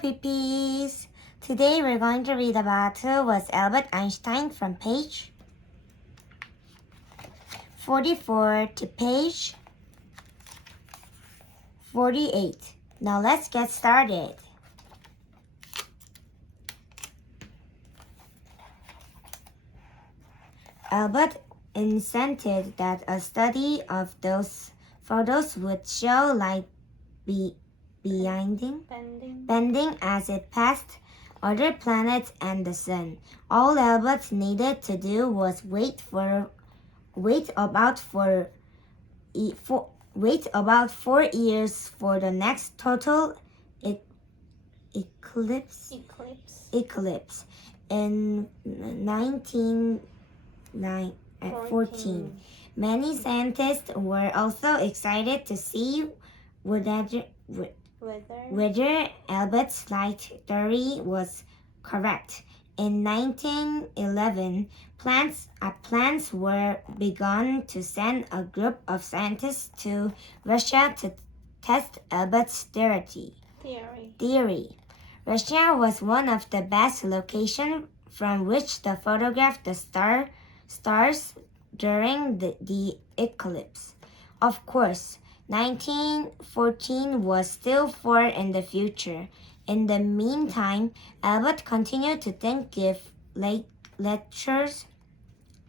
Pippies! Today we're going to read about who was Albert Einstein from page 44 to page 48. Now let's get started. Albert insisted that a study of those photos would show light bending as it passed other planets and the sun. All Albert needed to do was wait about 4 years for the next total eclipse in 1914. Many scientists were also excited to see whether Albert's light theory was correct. In 1911, plans were begun to send a group of scientists to Russia to test Albert's theory. Russia was one of the best locations from which to photograph the stars during the eclipse. Of course, 1914 was still far in the future. In the meantime, Albert continued to think, give lectures,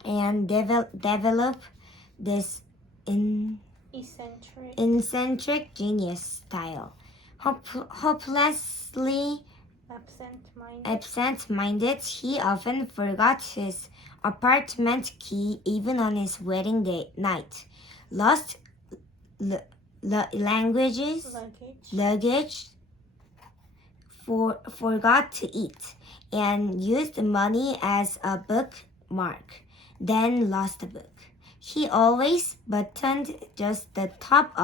and develop this eccentric genius style. Hopelessly absent-minded, he often forgot his apartment key even on his wedding night. Lost luggage, forgot to eat, and used money as a bookmark, then lost the book. He always buttoned just the top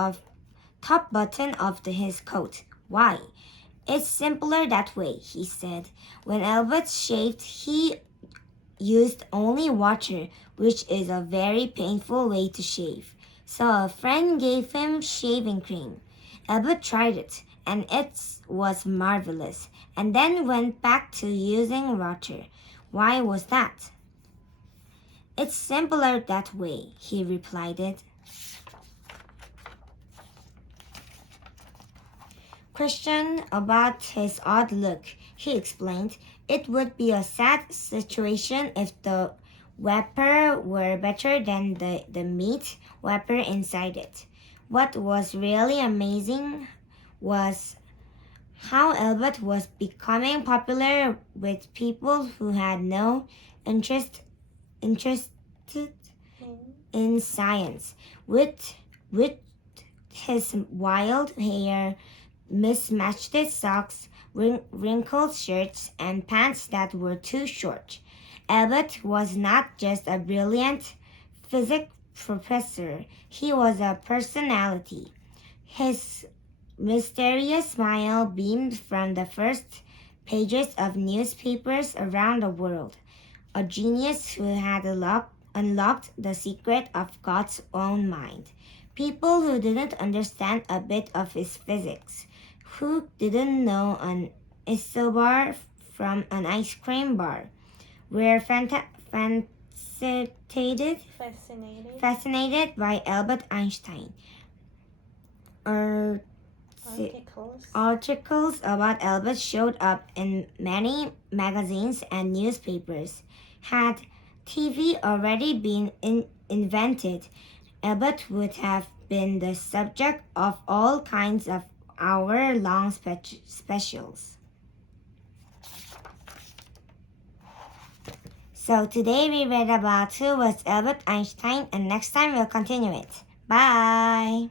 button of his coat. Why? It's simpler that way, he said. When Albert shaved, he used only water, which is a very painful way to shave. So a friend gave him shaving cream. Albert tried it, and it was marvelous, and then went back to using water. Why was that? It's simpler that way, he replied. Question about his odd look. He explained, it would be a sad situation if the wrapper were better than the meat wrapper inside it. What was really amazing was how Albert was becoming popular with people who had no interest in science. With his wild hair, mismatched socks, wrinkled shirts, and pants that were too short. Albert was not just a brilliant physics professor, he was a personality. His mysterious smile beamed from the first pages of newspapers around the world. A genius who had unlocked the secret of God's own mind. People who didn't understand a bit of his physics, who didn't know an isobar from an ice cream bar, were fascinated by Albert Einstein. Articles about Albert showed up in many magazines and newspapers. Had TV already been invented, Albert would have been the subject of all kinds of hour-long specials. So today we read about who was Albert Einstein, and next time we'll continue it. Bye!